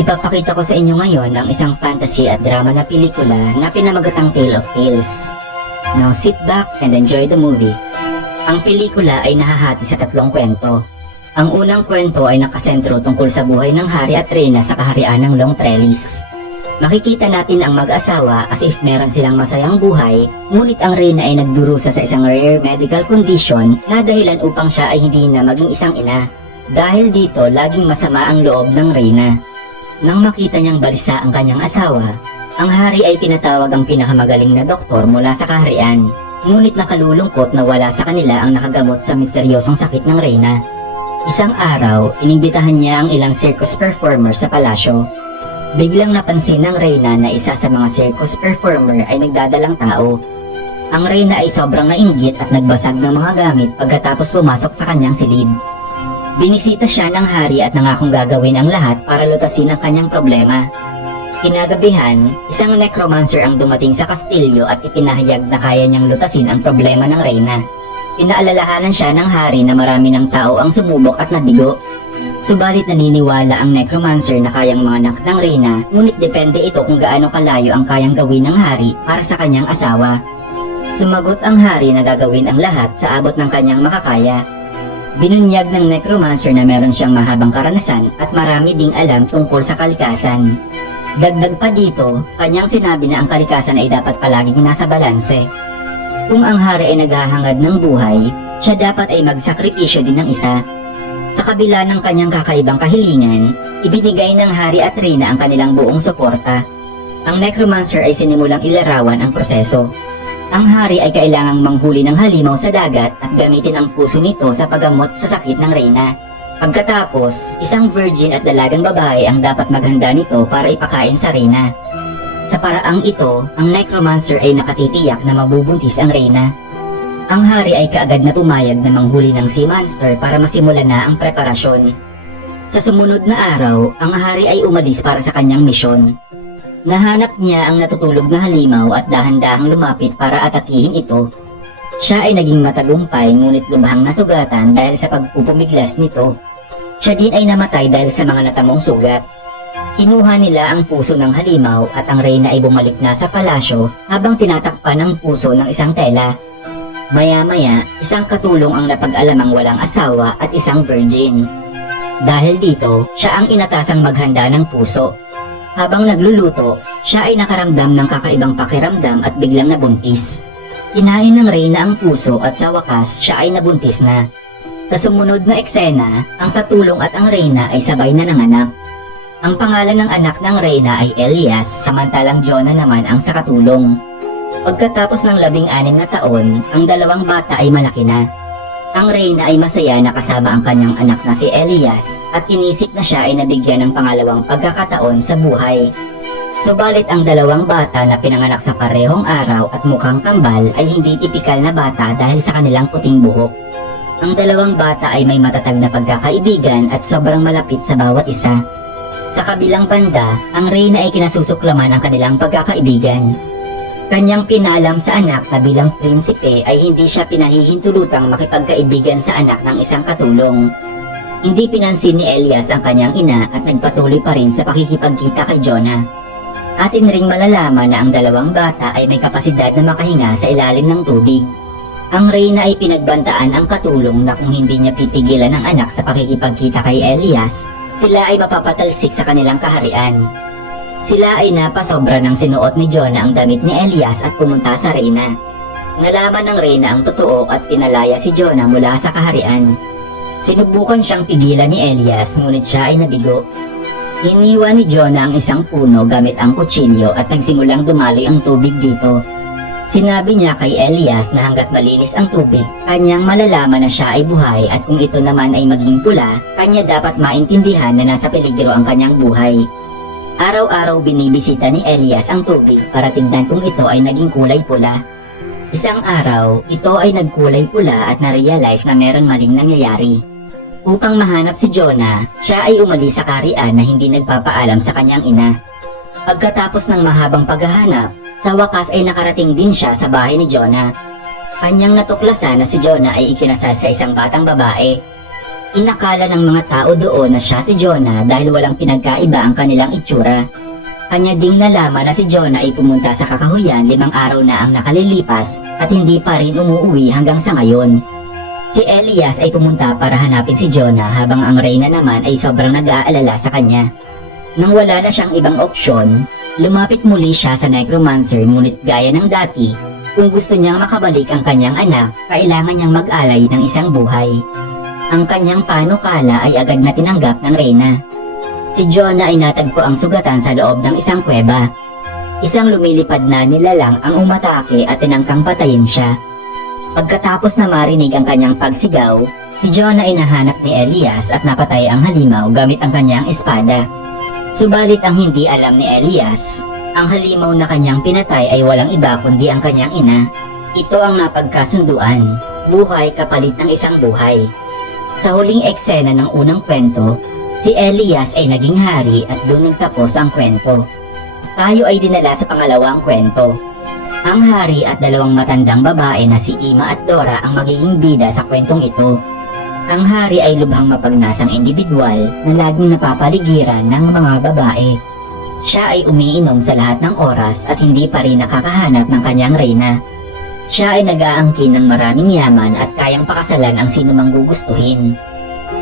Ipapakita ko sa inyo ngayon ang isang fantasy at drama na pelikula na pinamagatang Tale of Tales. Now sit back and enjoy the movie. Ang pelikula ay nahahati sa tatlong kwento. Ang unang kwento ay nakasentro tungkol sa buhay ng hari at reyna sa kaharian ng Long Trellis. Makikita natin ang mag-asawa as if meron silang masayang buhay, ngunit ang reyna ay nagdurusa sa isang rare medical condition na dahilan upang siya ay hindi na maging isang ina. Dahil dito, laging masama ang loob ng reyna. Nang makita niyang balisa ang kanyang asawa, ang hari ay pinatawag ang pinakamagaling na doktor mula sa kaharian. Ngunit nakalulungkot na wala sa kanila ang nakagamot sa misteryosong sakit ng reyna. Isang araw, inimbitahan niya ang ilang circus performer sa palasyo. Biglang napansin ng reyna na isa sa mga circus performer ay nagdadalang tao. Ang reyna ay sobrang nainggit at nagbasag ng mga gamit pagkatapos pumasok sa kanyang silid. Binisita siya ng hari at nangakong gagawin ang lahat para lutasin ang kanyang problema. Kinagabihan, isang necromancer ang dumating sa kastilyo at ipinahayag na kaya niyang lutasin ang problema ng reyna. Pinaalalahanan siya ng hari na marami ng tao ang sumubok at nabigo. Subalit naniniwala ang necromancer na kayang mga anak ng reyna, ngunit depende ito kung gaano kalayo ang kayang gawin ng hari para sa kanyang asawa. Sumagot ang hari na gagawin ang lahat sa abot ng kanyang makakaya. Binunyag ng necromancer na meron siyang mahabang karanasan at marami ding alam tungkol sa kalikasan. Dagdag pa dito, kanyang sinabi na ang kalikasan ay dapat palaging nasa balanse. Kung ang hari ay naghahangad ng buhay, siya dapat ay magsakripisyo din ng isa. Sa kabila ng kanyang kakaibang kahilingan, ibinigay ng hari at reyna ang kanilang buong suporta. Ang necromancer ay sinimulang ilarawan ang proseso. Ang hari ay kailangang manghuli ng halimaw sa dagat at gamitin ang puso nito sa paggamot sa sakit ng reyna. Pagkatapos, isang virgin at dalagang babae ang dapat maghanda nito para ipakain sa reyna. Sa paraang ito, ang necromancer ay nakatitiyak na mabubuntis ang reyna. Ang hari ay kaagad na pumayag na manghuli ng sea monster para masimula na ang preparasyon. Sa sumunod na araw, ang hari ay umalis para sa kanyang misyon. Nahanap niya ang natutulog na halimaw at dahan-dahang lumapit para atakihin ito. Siya ay naging matagumpay ngunit lubhang nasugatan dahil sa pagpupumiglas nito. Siya din ay namatay dahil sa mga natamong sugat. Kinuha nila ang puso ng halimaw at ang reyna ay bumalik na sa palasyo habang tinatakpan ng puso ng isang tela. Maya-maya, isang katulong ang napag-alamang walang asawa at isang virgin. Dahil dito, siya ang inatasang maghanda ng puso. Habang nagluluto, siya ay nakaramdam ng kakaibang pakiramdam at biglang nabuntis. Kinain ng reyna ang puso at sa wakas siya ay nabuntis na. Sa sumunod na eksena, ang katulong at ang reyna ay sabay na nanganak. Ang pangalan ng anak ng reyna ay Elias, samantalang Jonah naman ang sa katulong. Pagkatapos ng labing anim na taon, ang dalawang bata ay malaki na. Ang reyna ay masaya na kasama ang kanyang anak na si Elias at inisip na siya ay nabigyan ng pangalawang pagkakataon sa buhay. Subalit ang dalawang bata na pinanganak sa parehong araw at mukhang kambal ay hindi tipikal na bata dahil sa kanilang puting buhok. Ang dalawang bata ay may matatag na pagkakaibigan at sobrang malapit sa bawat isa. Sa kabilang banda, ang reyna ay kinasusuklaman ang kanilang pagkakaibigan. Kanyang pinalam sa anak na bilang prinsipe ay hindi siya pinahihintulutang makipagkaibigan sa anak ng isang katulong. Hindi pinansin ni Elias ang kanyang ina at nagpatuloy pa rin sa pakikipagkita kay Jonah. Atin ring malalaman na ang dalawang bata ay may kapasidad na makahinga sa ilalim ng tubig. Ang reyna ay pinagbantaan ang katulong na kung hindi niya pipigilan ang anak sa pakikipagkita kay Elias, sila ay mapapatalsik sa kanilang kaharian. Sila ay napasobra ng sinuot ni Jonah ang damit ni Elias at pumunta sa reyna. Nalaman ng reyna ang totoo at pinalaya si Jonah mula sa kaharian. Sinubukan siyang pigilan ni Elias ngunit siya ay nabigo. Iniwan ni Jonah ang isang puno gamit ang kutsilyo at nagsimulang dumaloy ang tubig dito. Sinabi niya kay Elias na hanggat malinis ang tubig, kanyang malalaman na siya ay buhay at kung ito naman ay maging pula, kanya dapat maintindihan na nasa peligro ang kanyang buhay. Araw-araw binibisita ni Elias ang tubig para tingnan kung ito ay naging kulay pula. Isang araw, ito ay nagkulay pula at narealize na meron maling nangyayari. Upang mahanap si Jonah, siya ay umalis sa karian na hindi nagpapaalam sa kanyang ina. Pagkatapos ng mahabang paghahanap, sa wakas ay nakarating din siya sa bahay ni Jonah. Kanyang natuklasan na si Jonah ay ikinasal sa isang batang babae. Inakala ng mga tao doon na siya si Jonah dahil walang pinagkaiba ang kanilang itsura. Kanya ding nalaman na si Jonah ay pumunta sa kakahuyan limang araw na ang nakalilipas at hindi pa rin umuwi hanggang sa ngayon. Si Elias ay pumunta para hanapin si Jonah habang ang Reyna naman ay sobrang nag-aalala sa kanya. Nang wala na siyang ibang opsyon, lumapit muli siya sa necromancer ngunit gaya ng dati, kung gusto niyang makabalik ang kanyang anak, kailangan niyang mag-alay ng isang buhay. Ang kanyang panukala ay agad na tinanggap ng Reyna. Si Jonah ay natagpo ang sugatan sa loob ng isang kuweba. Isang lumilipad na nilalang ang umatake at tinangkang patayin siya. Pagkatapos na marinig ang kanyang pagsigaw, si Jonah ay nahanap ni Elias at napatay ang halimaw gamit ang kanyang espada. Subalit ang hindi alam ni Elias, ang halimaw na kanyang pinatay ay walang iba kundi ang kanyang ina. Ito ang napagkasunduan, buhay kapalit ng isang buhay. Sa huling eksena ng unang kwento, si Elias ay naging hari at doon nagtapos ang kwento. Tayo ay dinala sa pangalawang kwento. Ang hari at dalawang matandang babae na si Ima at Dora ang magiging bida sa kwentong ito. Ang hari ay lubhang mapagnasang individual na laging napapaligiran ng mga babae. Siya ay umiinom sa lahat ng oras at hindi pa rin nakakahanap ng kanyang reyna. Siya ay nag-aangkin ng maraming yaman at kayang pakasalan ang sino mang gugustuhin.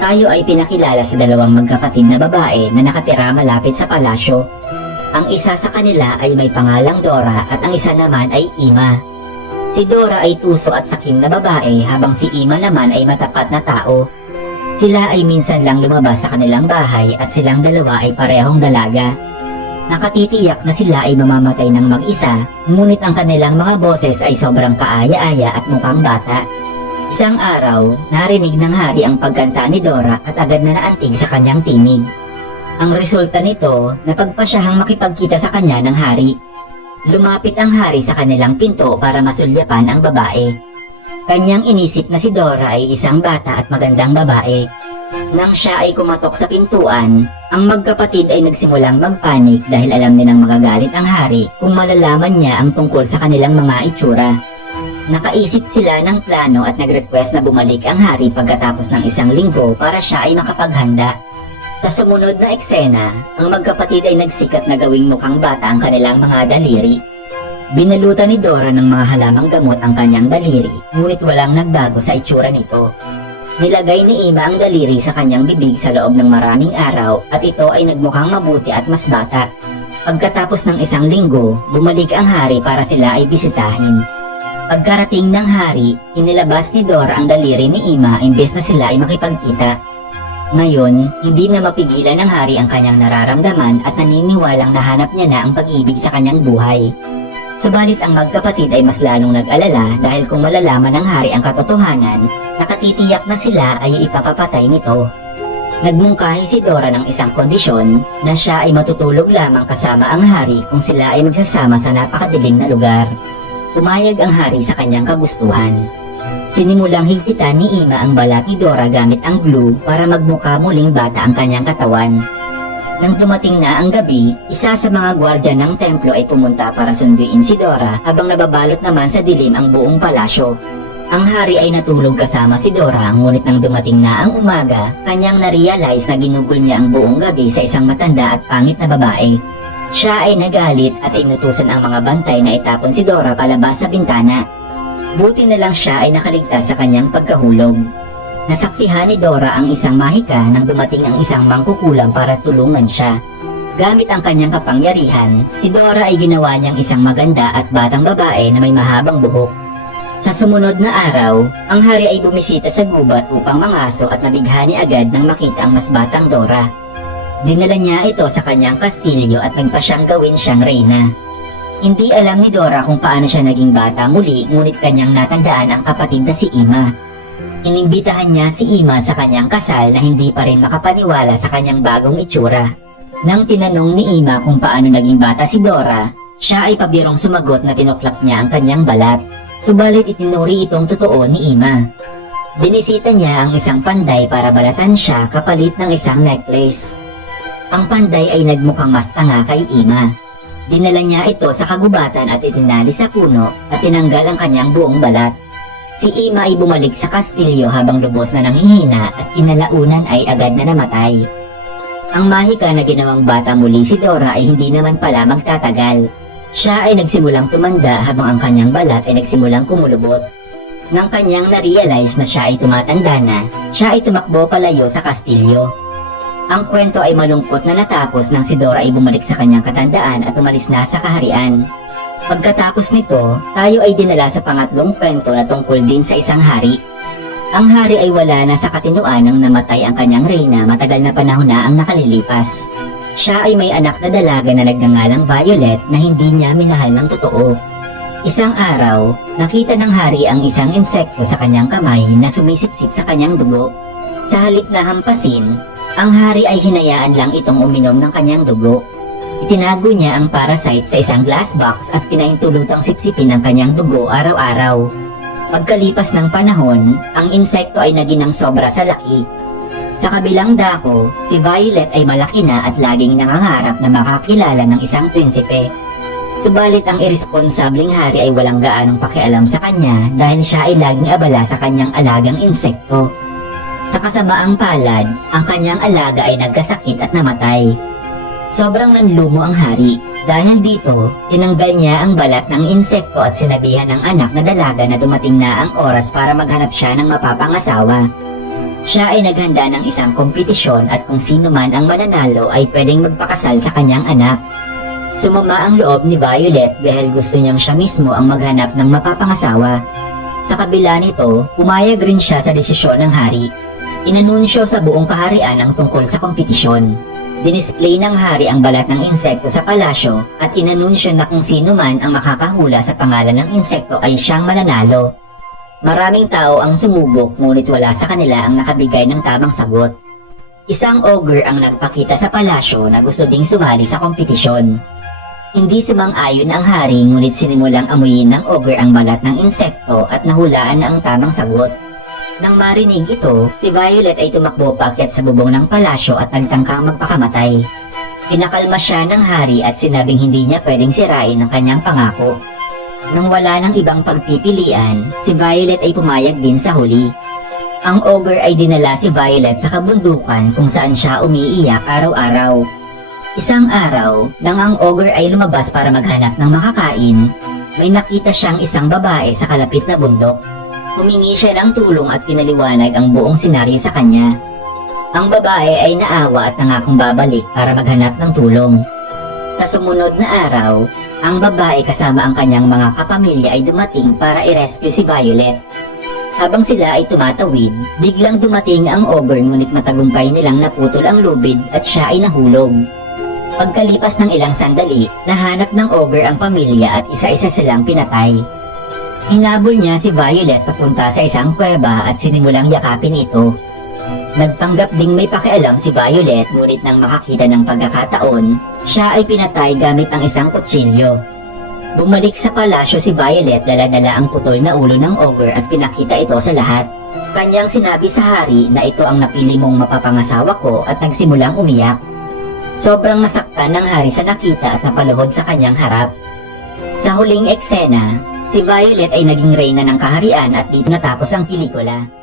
Tayo ay pinakilala sa dalawang magkapatid na babae na nakatira malapit sa palasyo. Ang isa sa kanila ay may pangalang Dora at ang isa naman ay Ima. Si Dora ay tuso at sakim na babae habang si Ima naman ay matapat na tao. Sila ay minsan lang lumabas sa kanilang bahay at silang dalawa ay parehong dalaga. Nakatitiyak na sila ay mamamatay ng mag-isa, ngunit ang kanilang mga boses ay sobrang kaaya-aya at mukhang bata. Isang araw, narinig ng hari ang pagkanta ni Dora at agad na naantig sa kanyang tinig. Ang resulta nito, napagpasyahang makipagkita sa kanya ng hari. Lumapit ang hari sa kanilang pinto para masulyapan ang babae. Kanyang inisip na si Dora ay isang bata at magandang babae. Nang siya ay kumatok sa pintuan, ang magkapatid ay nagsimulang magpanik dahil alam nilang magagalit ang hari kung malalaman niya ang tungkol sa kanilang mga itsura. Nakaisip sila ng plano at nag-request na bumalik ang hari pagkatapos ng isang linggo para siya ay makapaghanda. Sa sumunod na eksena, ang magkapatid ay nagsikat na gawing mukhang bata ang kanilang mga daliri. Binalutan ni Dora ng mga halamang gamot ang kanyang daliri, ngunit walang nagbago sa itsura nito. Nilagay ni Ima ang daliri sa kanyang bibig sa loob ng maraming araw at ito ay nagmukhang mabuti at mas bata. Pagkatapos ng isang linggo, bumalik ang hari para sila ay bisitahin. Pagkarating ng hari, inilabas ni Dora ang daliri ni Ima imbes na sila ay makipagkita. Ngayon, hindi na mapigilan ng hari ang kanyang nararamdaman at naniniwalang nahanap niya na ang pag-ibig sa kanyang buhay. Subalit ang magkapatid ay mas lalong nag-alala dahil kung malalaman ng hari ang katotohanan, nakatitiyak na sila ay ipapapatay nito. Nagmungkahi si Dora ng isang kondisyon na siya ay matutulog lamang kasama ang hari kung sila ay magsasama sa napakadilim na lugar. Pumayag ang hari sa kanyang kagustuhan. Sinimulang higpitan ni Ima ang balat ni Dora gamit ang glue para magmukha muling bata ang kanyang katawan. Nang dumating na ang gabi, isa sa mga gwardya ng templo ay pumunta para sunduin si Dora habang nababalot naman sa dilim ang buong palasyo. Ang hari ay natulog kasama si Dora ngunit nang dumating na ang umaga, kanyang narealize na ginugol niya ang buong gabi sa isang matanda at pangit na babae. Siya ay nagalit at inutusan ang mga bantay na itapon si Dora palabas sa bintana. Buti na lang siya ay nakaligtas sa kanyang pagkahulog. Nasaksihan ni Dora ang isang mahika nang dumating ang isang mangkukulam para tulungan siya. Gamit ang kanyang kapangyarihan, si Dora ay ginawa niyang isang maganda at batang babae na may mahabang buhok. Sa sumunod na araw, ang hari ay bumisita sa gubat upang mangaso at nabighani agad nang makita ang mas batang Dora. Dinala niya ito sa kanyang kastilyo at nagpa siyang gawin siyang reyna. Hindi alam ni Dora kung paano siya naging bata muli ngunit kanyang natandaan ang kapatid na si Ima. Inimbitahan niya si Ima sa kanyang kasal na hindi pa rin makapaniwala sa kanyang bagong itsura. Nang tinanong ni Ima kung paano naging bata si Dora, siya ay pabirong sumagot na tinuklap niya ang kanyang balat. Subalit itinuri itong totoo ni Ima. Binisita niya ang isang panday para balatan siya kapalit ng isang necklace. Ang panday ay nagmukhang mas tanga kay Ima. Dinala niya ito sa kagubatan at itinali sa puno at tinanggal ang kanyang buong balat. Si Ima ay bumalik sa kastilyo habang lubos na nanghihina at kinalaunan ay agad na namatay. Ang mahika na ginawang bata muli si Dora ay hindi naman pala magtatagal. Siya ay nagsimulang tumanda habang ang kanyang balat ay nagsimulang kumulubot. Nang kanyang na-realize na siya ay tumatanda na, siya ay tumakbo palayo sa kastilyo. Ang kwento ay malungkot na natapos nang si Dora ay bumalik sa kanyang katandaan at umalis na sa kaharian. Pagkatapos nito, tayo ay dinala sa pangatlong kwento na tungkol din sa isang hari. Ang hari ay wala na sa katinuan nang namatay ang kanyang reyna matagal na panahon na ang nakalilipas. Siya ay may anak na dalaga na nagngangalang Violet na hindi niya minahal ng totoo. Isang araw, nakita ng hari ang isang insekto sa kanyang kamay na sumisipsip sa kanyang dugo. Sa halip na hampasin, ang hari ay hinayaan lang itong uminom ng kanyang dugo. Itinago niya ang parasite sa isang glass box at pinahintulutang sipsipin ang kanyang dugo araw-araw. Pagkalipas ng panahon, ang insekto ay naging ng sobra sa laki. Sa kabilang dako, si Violet ay malaki na at laging nangangarap na makakilala ng isang prinsipe. Subalit ang irresponsableng hari ay walang gaanong pakialam sa kanya dahil siya ay laging abala sa kanyang alagang insekto. Sa kasamaang palad, ang kanyang alaga ay nagkasakit at namatay. Sobrang nanlumo ang hari dahil dito, tinanggal niya ang balat ng insekto at sinabihan ng anak na dalaga na dumating na ang oras para maghanap siya ng mapapangasawa. Siya ay naghanda ng isang kompetisyon at kung sino man ang mananalo ay pwedeng magpakasal sa kanyang anak. Sumama ang loob ni Violet dahil gusto niyang siya mismo ang maghanap ng mapapangasawa. Sa kabila nito, pumayag rin siya sa desisyon ng hari. Inanunsyo sa buong kaharian ang tungkol sa kompetisyon. Dinisplay ng hari ang balat ng insekto sa palasyo at inanunsyo na kung sino man ang makakahula sa pangalan ng insekto ay siyang mananalo. Maraming tao ang sumubok ngunit wala sa kanila ang nakabigay ng tamang sagot. Isang ogre ang nagpakita sa palasyo na gusto ding sumali sa kompetisyon. Hindi sumang-ayon ang hari ngunit sinimulang amuyin ng ogre ang balat ng insekto at nahulaan na ang tamang sagot. Nang marinig ito, si Violet ay tumakbo paakyat sa bubong ng palasyo at nagtangkang magpakamatay. Pinakalma siya ng hari at sinabing hindi niya pwedeng sirain ang kanyang pangako. Nang wala ng ibang pagpipilian, si Violet ay pumayag din sa huli. Ang ogre ay dinala si Violet sa kabundukan kung saan siya umiiyak araw-araw. Isang araw, nang ang ogre ay lumabas para maghanap ng makakain, may nakita siyang isang babae sa kalapit na bundok. Humingi siya ng tulong at pinaliwanag ang buong senaryo sa kanya. Ang babae ay naawa at nangakong babalik para maghanap ng tulong. Sa sumunod na araw, ang babae kasama ang kanyang mga kapamilya ay dumating para i-rescue si Violet. Habang sila ay tumatawid, biglang dumating ang ogre ngunit matagumpay nilang naputol ang lubid at siya ay nahulog. Pagkalipas ng ilang sandali, nahanap ng ogre ang pamilya at isa-isa silang pinatay. Hinabol niya si Violet papunta sa isang kuweba at sinimulang yakapin ito. Nagpanggap ding may pakialam si Violet ngunit nang makakita ng pagkakataon, siya ay pinatay gamit ang isang kutsilyo. Bumalik sa palasyo si Violet dala-dala ang putol na ulo ng ogre at pinakita ito sa lahat. Kanyang sinabi sa hari na ito ang napili mong mapapangasawa ko at nagsimulang umiyak. Sobrang nasaktan ng hari sa nakita at napaluhod sa kanyang harap. Sa huling eksena, si Violet ay naging reyna ng kaharian at dito natapos ang pelikula.